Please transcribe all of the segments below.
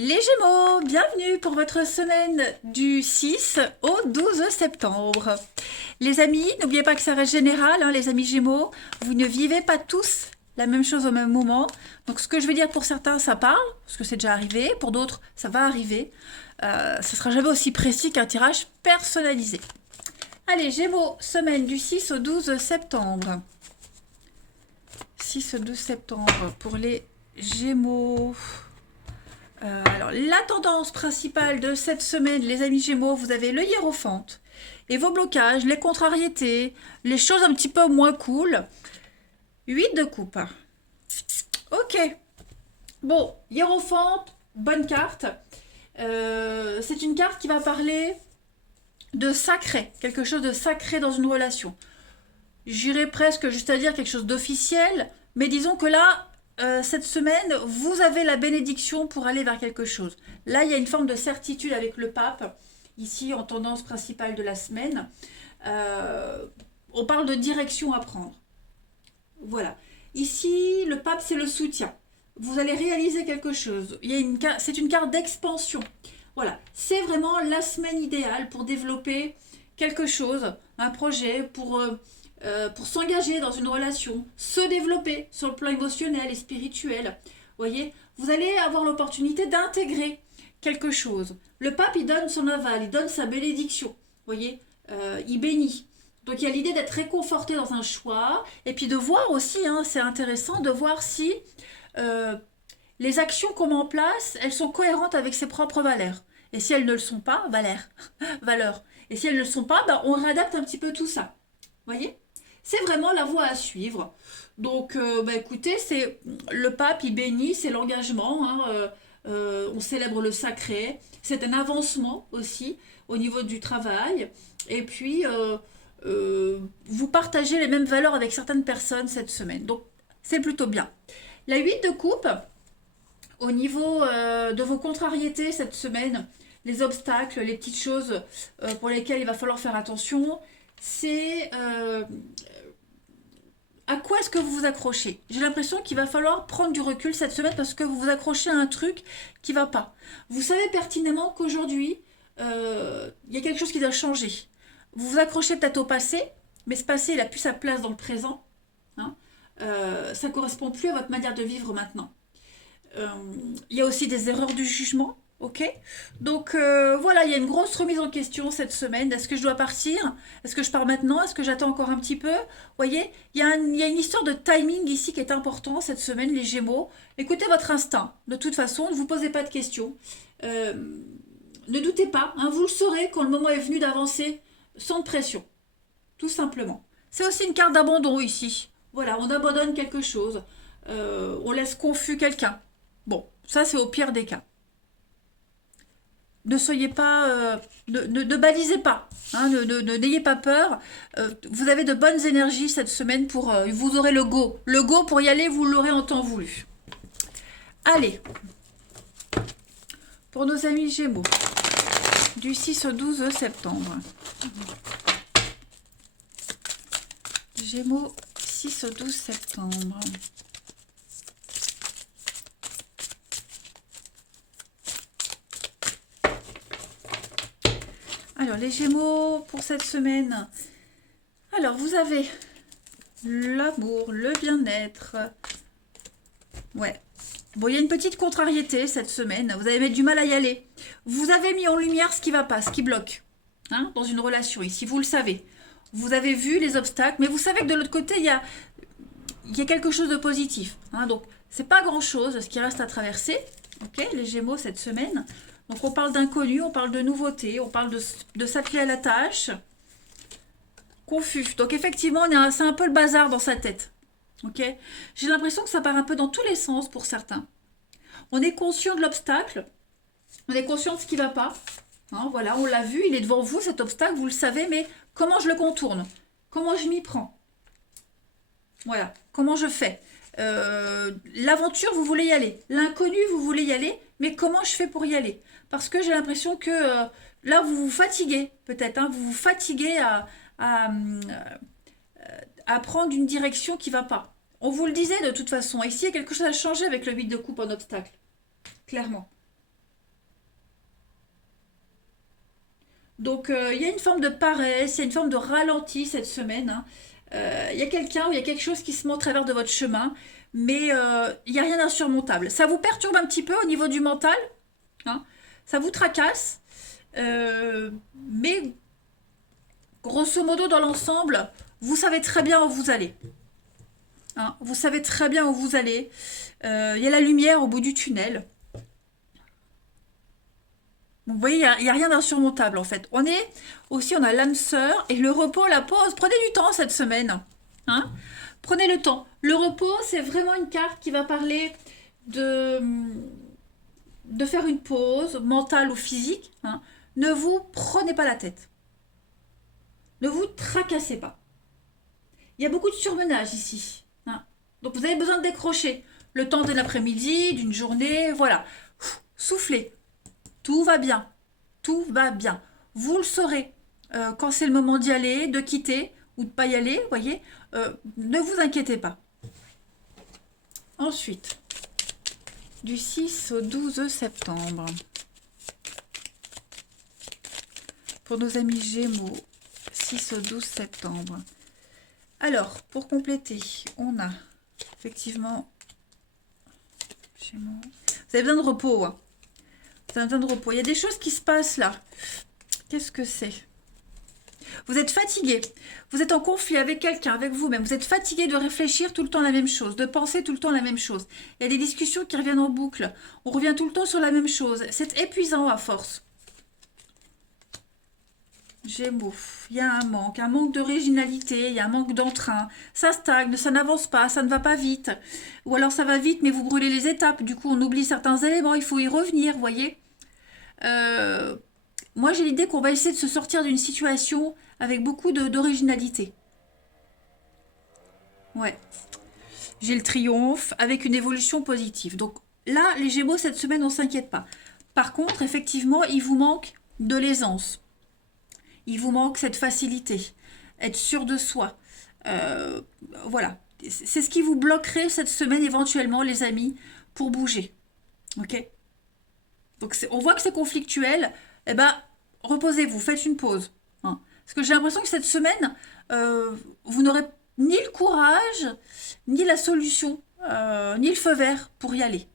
Les Gémeaux, bienvenue pour votre semaine du 6 au 12 septembre. Les amis, n'oubliez pas que ça reste général, hein, les amis Gémeaux. Vous ne vivez pas tous la même chose au même moment. Donc ce que je vais dire pour certains, ça parle, parce que c'est déjà arrivé. Pour d'autres, ça va arriver. Ce ne sera jamais aussi précis qu'un tirage personnalisé. Allez, Gémeaux, semaine du 6 au 12 septembre. 6 au 12 septembre pour les Gémeaux. Alors, la tendance principale de cette semaine, les amis Gémeaux, vous avez le hiérophante et vos blocages, les contrariétés, les choses un petit peu moins cool. 8 de coupe. Ok. Bon, hiérophante, bonne carte. C'est une carte qui va parler de sacré, quelque chose de sacré dans une relation. J'irais presque juste à dire quelque chose d'officiel, mais disons que là, cette semaine, vous avez la bénédiction pour aller vers quelque chose. Là, il y a une forme de certitude avec le pape, ici en tendance principale de la semaine. On parle de direction à prendre. Voilà. Ici, le pape, c'est le soutien. Vous allez réaliser quelque chose. C'est une carte d'expansion. Voilà. C'est vraiment la semaine idéale pour développer quelque chose, un projet, pour s'engager dans une relation, se développer sur le plan émotionnel et spirituel. Voyez, vous allez avoir l'opportunité d'intégrer quelque chose. Le pape, il donne son aval, il donne sa bénédiction. Voyez, il bénit. Donc il y a l'idée d'être réconforté dans un choix et puis de voir aussi, hein, c'est intéressant de voir si les actions qu'on met en place, elles sont cohérentes avec ses propres valeurs. Et si elles ne le sont pas, valeurs. Et si elles ne le sont pas, on réadapte un petit peu tout ça. Voyez, c'est vraiment la voie à suivre. Donc, écoutez, c'est le pape, il bénit, c'est l'engagement. Hein, on célèbre le sacré. C'est un avancement aussi au niveau du travail. Et puis, vous partagez les mêmes valeurs avec certaines personnes cette semaine. Donc, c'est plutôt bien. La 8 de coupe, au niveau de vos contrariétés cette semaine, les obstacles, les petites choses pour lesquelles il va falloir faire attention, c'est à quoi est-ce que vous vous accrochez. J'ai l'impression qu'il va falloir prendre du recul cette semaine parce que vous vous accrochez à un truc qui va pas. Vous savez pertinemment qu'aujourd'hui, il y a quelque chose qui doit changer. Vous vous accrochez peut-être au passé, mais ce passé, il a plus sa place dans le présent. Hein. Ça ne correspond plus à votre manière de vivre maintenant. Il y a aussi des erreurs du jugement. Ok, donc voilà, il y a une grosse remise en question cette semaine. Est-ce que je dois partir? Est-ce que je pars maintenant? Est-ce que j'attends encore un petit peu? Vous voyez, il y a une histoire de timing ici qui est important cette semaine, les Gémeaux. Écoutez votre instinct. De toute façon, ne vous posez pas de questions. Ne doutez pas, hein, vous le saurez quand le moment est venu d'avancer sans pression, tout simplement. C'est aussi une carte d'abandon ici. Voilà, on abandonne quelque chose. On laisse confus quelqu'un. Bon, ça c'est au pire des cas. Ne soyez pas, ne balisez pas, hein, n'ayez pas peur. Vous avez de bonnes énergies cette semaine pour, vous aurez le go. Le go pour y aller, vous l'aurez en temps voulu. Allez, pour nos amis Gémeaux, du 6 au 12 septembre. Gémeaux, 6 au 12 septembre. Alors, les Gémeaux, pour cette semaine. Alors, vous avez l'amour, le bien-être. Ouais. Bon, il y a une petite contrariété cette semaine. Vous allez mettre du mal à y aller. Vous avez mis en lumière ce qui va pas, ce qui bloque. Hein, dans une relation ici, vous le savez. Vous avez vu les obstacles, mais vous savez que de l'autre côté, il y a quelque chose de positif. Hein, donc, c'est pas grand-chose ce qui reste à traverser. Ok, les Gémeaux cette semaine. Donc on parle d'inconnu, on parle de nouveauté, on parle de s'atteler à la tâche. Confus. Donc effectivement, c'est un peu le bazar dans sa tête. Ok. J'ai l'impression que ça part un peu dans tous les sens pour certains. On est conscient de l'obstacle, on est conscient de ce qui ne va pas. Hein, voilà, on l'a vu, il est devant vous cet obstacle, vous le savez, mais comment je le contourne? Comment je m'y prends? Voilà, comment je fais? L'aventure, vous voulez y aller. L'inconnu, vous voulez y aller, mais comment je fais pour y aller? Parce que j'ai l'impression que là, vous vous fatiguez, peut-être. Hein, vous vous fatiguez à, à prendre une direction qui ne va pas. On vous le disait de toute façon. Ici, il y a quelque chose à changer avec le 8 de coupe en obstacle. Clairement. Donc, il y a une forme de paresse, il y a une forme de ralenti cette semaine, hein. Il y a quelqu'un ou il y a quelque chose qui se met au travers de votre chemin, mais il n'y a rien d'insurmontable. Ça vous perturbe un petit peu au niveau du mental, hein, ça vous tracasse, mais grosso modo, dans l'ensemble, vous savez très bien où vous allez, hein. Vous savez très bien où vous allez. Il y a la lumière au bout du tunnel. Donc, vous voyez, il y a rien d'insurmontable en fait. On a l'âme sœur et le repos, la pause. Prenez du temps cette semaine, hein. Prenez le temps. Le repos, c'est vraiment une carte qui va parler de, de faire une pause, mentale ou physique, hein. Ne vous prenez pas la tête. Ne vous tracassez pas. Il y a beaucoup de surmenage ici, hein. Donc vous avez besoin de décrocher. Le temps de l'après-midi, d'une journée, voilà. Soufflez. Tout va bien. Tout va bien. Vous le saurez quand c'est le moment d'y aller, de quitter ou de pas y aller, voyez. Ne vous inquiétez pas. Ensuite, du 6 au 12 septembre, pour nos amis Gémeaux, 6 au 12 septembre. Alors, pour compléter, on a effectivement Gémeaux. Vous avez besoin de repos, hein. Vous avez besoin de repos. Il y a des choses qui se passent là. Qu'est-ce que c'est? Vous êtes fatigué, vous êtes en conflit avec quelqu'un, avec vous-même, vous êtes fatigué de réfléchir tout le temps la même chose, de penser tout le temps la même chose. Il y a des discussions qui reviennent en boucle, on revient tout le temps sur la même chose. C'est épuisant à force. Gémeaux, il y a un manque d'originalité, il y a un manque d'entrain. Ça stagne, ça n'avance pas, ça ne va pas vite. Ou alors ça va vite, mais vous brûlez les étapes. Du coup, on oublie certains éléments, il faut y revenir, vous voyez. Euh, Moi, j'ai l'idée qu'on va essayer de se sortir d'une situation avec beaucoup d'originalité. Ouais. J'ai le triomphe avec une évolution positive. Donc là, les Gémeaux, cette semaine, on ne s'inquiète pas. Par contre, effectivement, il vous manque de l'aisance. Il vous manque cette facilité. Être sûr de soi. Euh, voilà. C'est ce qui vous bloquerait cette semaine éventuellement, les amis, pour bouger. Ok. Donc on voit que c'est conflictuel. Eh ben, reposez-vous, faites une pause, hein. Parce que j'ai l'impression que cette semaine, vous n'aurez ni le courage, ni la solution, ni le feu vert pour y aller,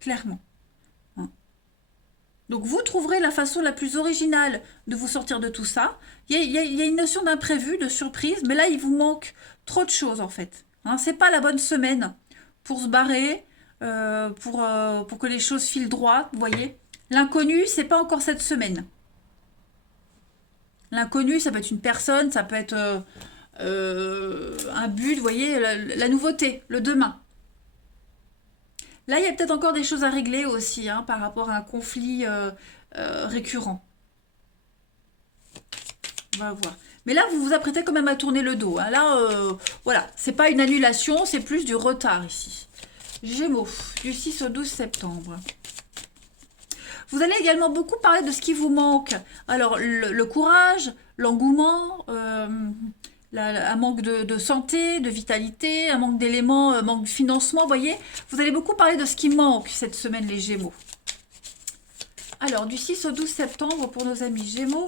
clairement, hein. Donc vous trouverez la façon la plus originale de vous sortir de tout ça. Il y a une notion d'imprévu, de surprise, mais là il vous manque trop de choses en fait, hein. C'est pas la bonne semaine pour se barrer, pour que les choses filent droit, vous voyez. L'inconnu, c'est pas encore cette semaine. L'inconnu, ça peut être une personne, ça peut être un but, vous voyez, la nouveauté, le demain. Là, il y a peut-être encore des choses à régler aussi, hein, par rapport à un conflit récurrent. On va voir. Mais là, vous vous apprêtez quand même à tourner le dos, hein. Là, voilà, c'est pas une annulation, c'est plus du retard ici. Gémeaux, du 6 au 12 septembre. Vous allez également beaucoup parler de ce qui vous manque. Alors, le courage, l'engouement, un manque de santé, de vitalité, un manque d'éléments, un manque de financement, vous voyez. Vous allez beaucoup parler de ce qui manque cette semaine, les Gémeaux. Alors, du 6 au 12 septembre, pour nos amis Gémeaux,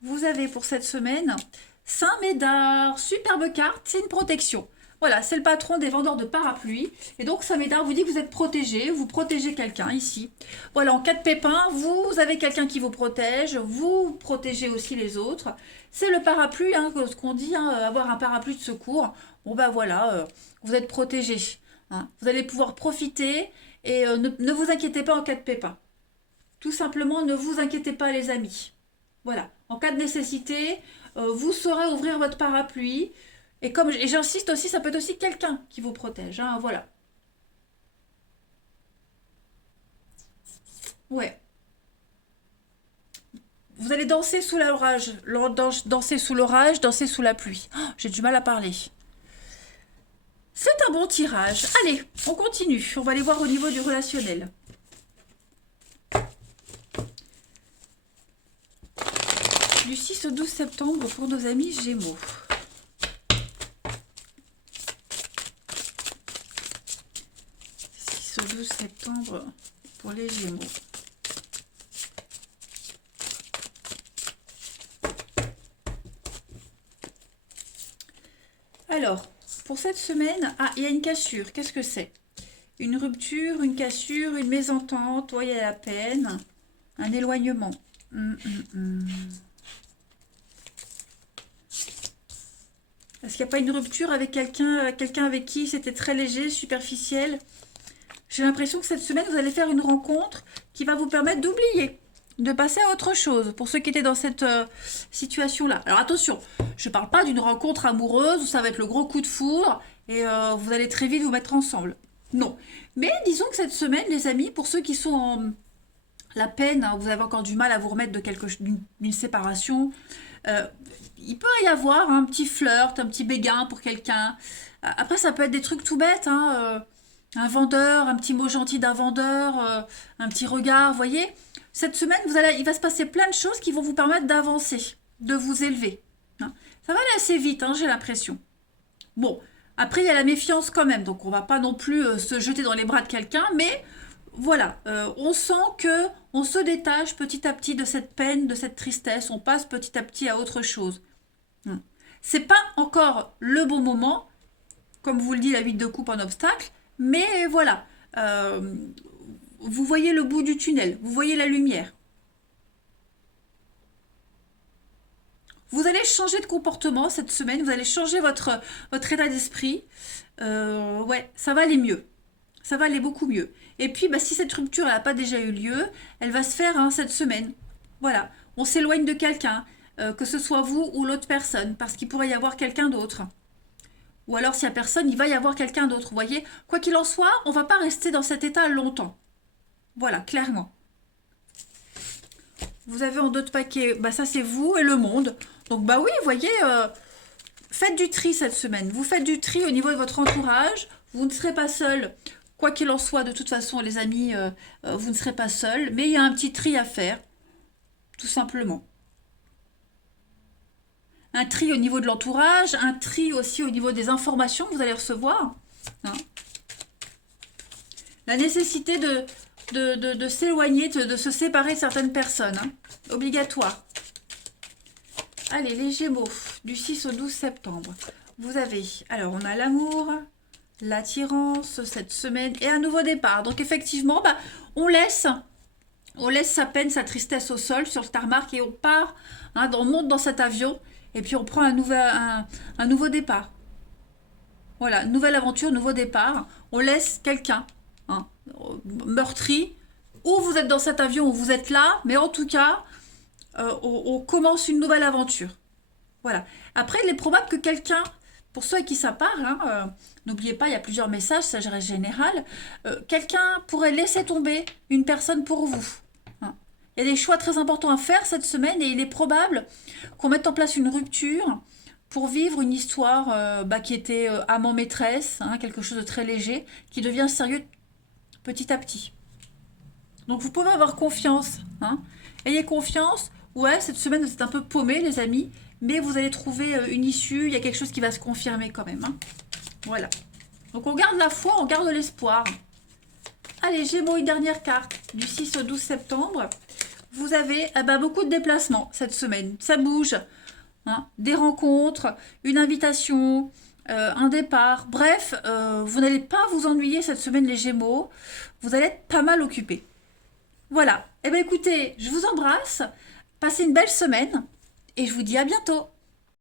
vous avez pour cette semaine Saint Médard, superbe carte, c'est une protection. Voilà, c'est le patron des vendeurs de parapluies. Et donc, Saint Médard vous dit que vous êtes protégé, vous protégez quelqu'un ici. Voilà, en cas de pépin, vous avez quelqu'un qui vous protège, vous protégez aussi les autres. C'est le parapluie, hein, ce qu'on dit, hein, avoir un parapluie de secours. Bon, ben voilà, vous êtes protégé, hein. Vous allez pouvoir profiter et ne vous inquiétez pas en cas de pépin. Tout simplement, ne vous inquiétez pas, les amis. Voilà, en cas de nécessité, vous saurez ouvrir votre parapluie. Et j'insiste aussi, ça peut être aussi quelqu'un qui vous protège, hein, voilà. Ouais. Vous allez danser sous l'orage, danser sous l'orage, danser sous la pluie. Oh, j'ai du mal à parler. C'est un bon tirage. Allez, on continue. On va aller voir au niveau du relationnel. Du 6 au 12 septembre pour nos amis Gémeaux. 6 au 12 septembre pour les Gémeaux. Alors, pour cette semaine, ah, il y a une cassure. Qu'est-ce que c'est? Une rupture, une cassure, une mésentente. Oui, il y a la peine. Un éloignement. Est-ce qu'il n'y a pas une rupture avec quelqu'un avec qui c'était très léger, superficiel? J'ai l'impression que cette semaine, vous allez faire une rencontre qui va vous permettre d'oublier, de passer à autre chose, pour ceux qui étaient dans cette situation-là. Alors attention, je ne parle pas d'une rencontre amoureuse où ça va être le gros coup de foudre et vous allez très vite vous mettre ensemble. Non. Mais disons que cette semaine, les amis, pour ceux qui sont en la peine, hein, vous avez encore du mal à vous remettre d'une séparation, il peut y avoir un petit flirt, un petit béguin pour quelqu'un. Après, ça peut être des trucs tout bêtes, hein, un vendeur, un petit mot gentil d'un vendeur, un petit regard, vous voyez. Cette semaine, il va se passer plein de choses qui vont vous permettre d'avancer, de vous élever. Hein. Ça va aller assez vite, hein, j'ai l'impression. Bon, après, il y a la méfiance quand même, donc on va pas non plus se jeter dans les bras de quelqu'un, mais voilà, on sent que on se détache petit à petit de cette peine, de cette tristesse, on passe petit à petit à autre chose. C'est pas encore le bon moment, comme vous le dit la 8 de coupe en obstacle, mais voilà, vous voyez le bout du tunnel, vous voyez la lumière. Vous allez changer de comportement cette semaine, vous allez changer votre état d'esprit. Ouais, ça va aller mieux. Ça va aller beaucoup mieux. Et puis, bah, si cette rupture n'a pas déjà eu lieu, elle va se faire cette semaine. Voilà, on s'éloigne de quelqu'un, que ce soit vous ou l'autre personne, parce qu'il pourrait y avoir quelqu'un d'autre. Ou alors, s'il n'y a personne, il va y avoir quelqu'un d'autre. Vous voyez, quoi qu'il en soit, on ne va pas rester dans cet état longtemps. Voilà, clairement. Vous avez en d'autres paquets, bah, ça c'est vous et le monde. Donc, bah oui, vous voyez, faites du tri cette semaine. Vous faites du tri au niveau de votre entourage. Vous ne serez pas seul. Quoi qu'il en soit, de toute façon, les amis, vous ne serez pas seuls. Mais il y a un petit tri à faire, tout simplement. Un tri au niveau de l'entourage, un tri aussi au niveau des informations que vous allez recevoir. Hein. La nécessité de s'éloigner, de se séparer de certaines personnes. Hein. Obligatoire. Allez, les Gémeaux, du 6 au 12 septembre. Vous avez, alors on a l'amour, l'attirance cette semaine et un nouveau départ. Donc effectivement, bah, on laisse sa peine, sa tristesse au sol sur le tarmac et on part, hein, on monte dans cet avion et puis on prend un nouveau départ. Voilà, nouvelle aventure, nouveau départ. On laisse quelqu'un hein, meurtri, ou vous êtes dans cet avion ou vous êtes là, mais en tout cas, on commence une nouvelle aventure. Voilà. Après, il est probable que quelqu'un, pour ceux à qui ça parle, hein, n'oubliez pas, il y a plusieurs messages, ça reste général, quelqu'un pourrait laisser tomber une personne pour vous. Hein. Il y a des choix très importants à faire cette semaine et il est probable qu'on mette en place une rupture pour vivre une histoire qui était amant-maîtresse, hein, quelque chose de très léger, qui devient sérieux petit à petit. Donc vous pouvez avoir confiance. Hein. Ayez confiance. Ouais, cette semaine, c'est un peu paumé, les amis. Mais vous allez trouver une issue. Il y a quelque chose qui va se confirmer quand même. Hein. Voilà. Donc on garde la foi, on garde l'espoir. Allez, Gémeaux, une dernière carte. Du 6 au 12 septembre. Vous avez beaucoup de déplacements cette semaine. Ça bouge. Hein. Des rencontres, une invitation, un départ. Bref, vous n'allez pas vous ennuyer cette semaine, les Gémeaux. Vous allez être pas mal occupés. Voilà. Eh bien, écoutez, je vous embrasse. Passez une belle semaine et je vous dis à bientôt.